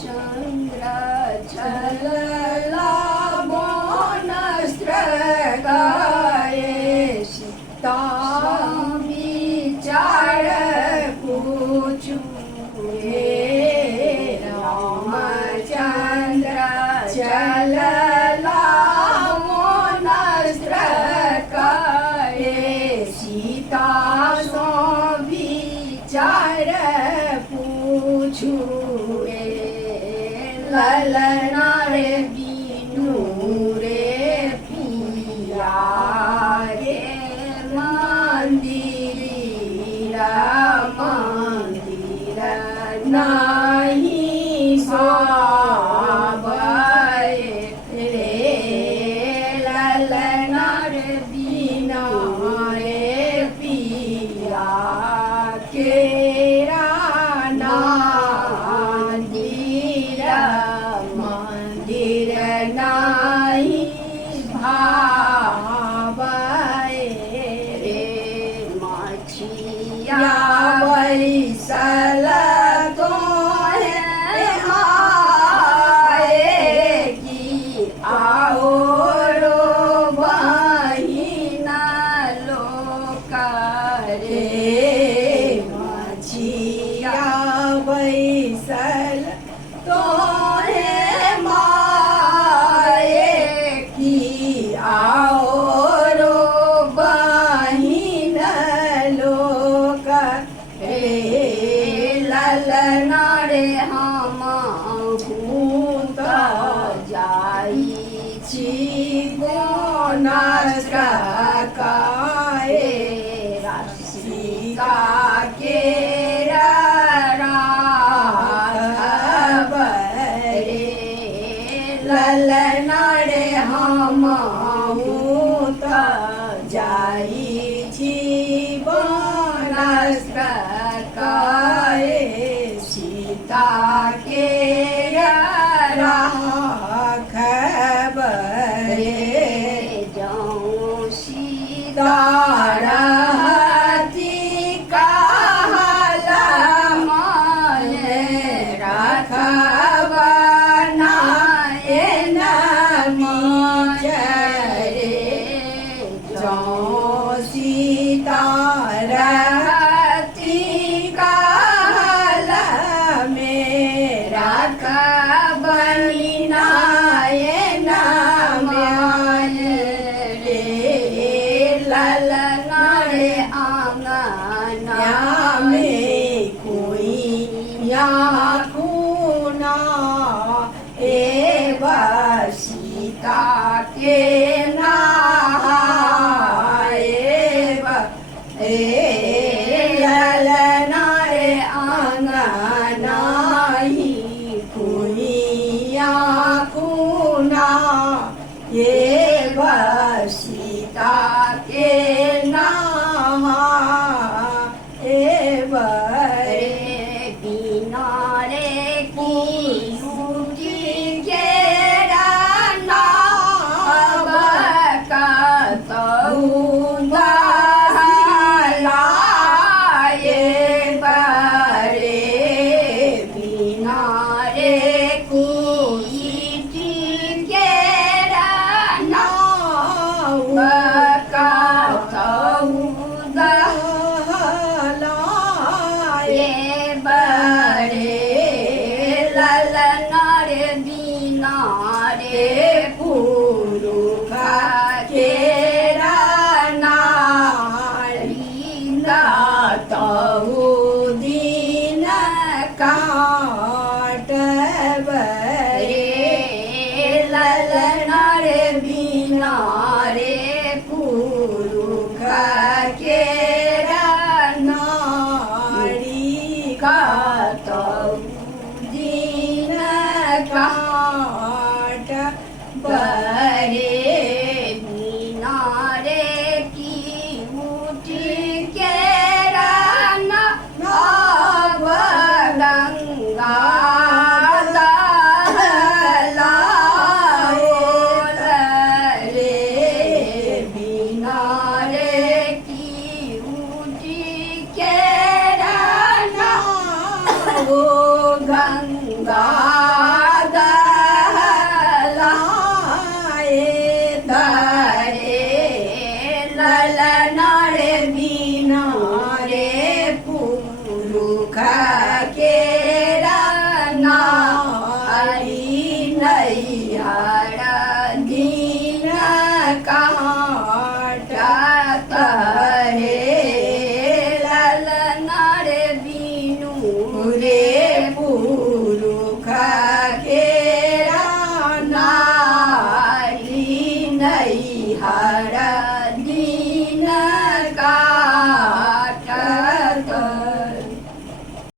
चंद्र छलला मोनस्त्र गाये सीता विचार पूछुए रामचंद्र चलला मोनस्त्र गाये सीता सो विचार पूछुए ललना रे बीनू रे पिया रे मंदिर मंदिर नहीं सोबे रे ललना रे बीनू रे पिया के नहीं भावे रे मछिया बैसल तो कि आओ रो बहिना लोक रे मछिया बैसल तो ललना रे हम भूत जाई छी गोनस्त्र काए राशिका के राघव रे ललना रे हम भूत जाई छी गोनस्त्र काए सीता के राघव रे जाऊं सीता रहती कहला मन राघव नायन रे जाऊं सीता रहती ललना रे आंगना में कोई यहाँ खूना एवं सीता के ललना रे आंगना ही कोई यहाँ खूना एवं सीता के बिना रे की लूटी के नाम कहूँ लाए बरे बिना रे की के नाम कहूँ बरे ललना रे बिना रे पुरुष के नारी दिन काट बरे ललना रे बिना रे पुरुष के दिन काट बरे बिना रे की मुठी के नव गंगा रे बिना रे की मुठी के गंगा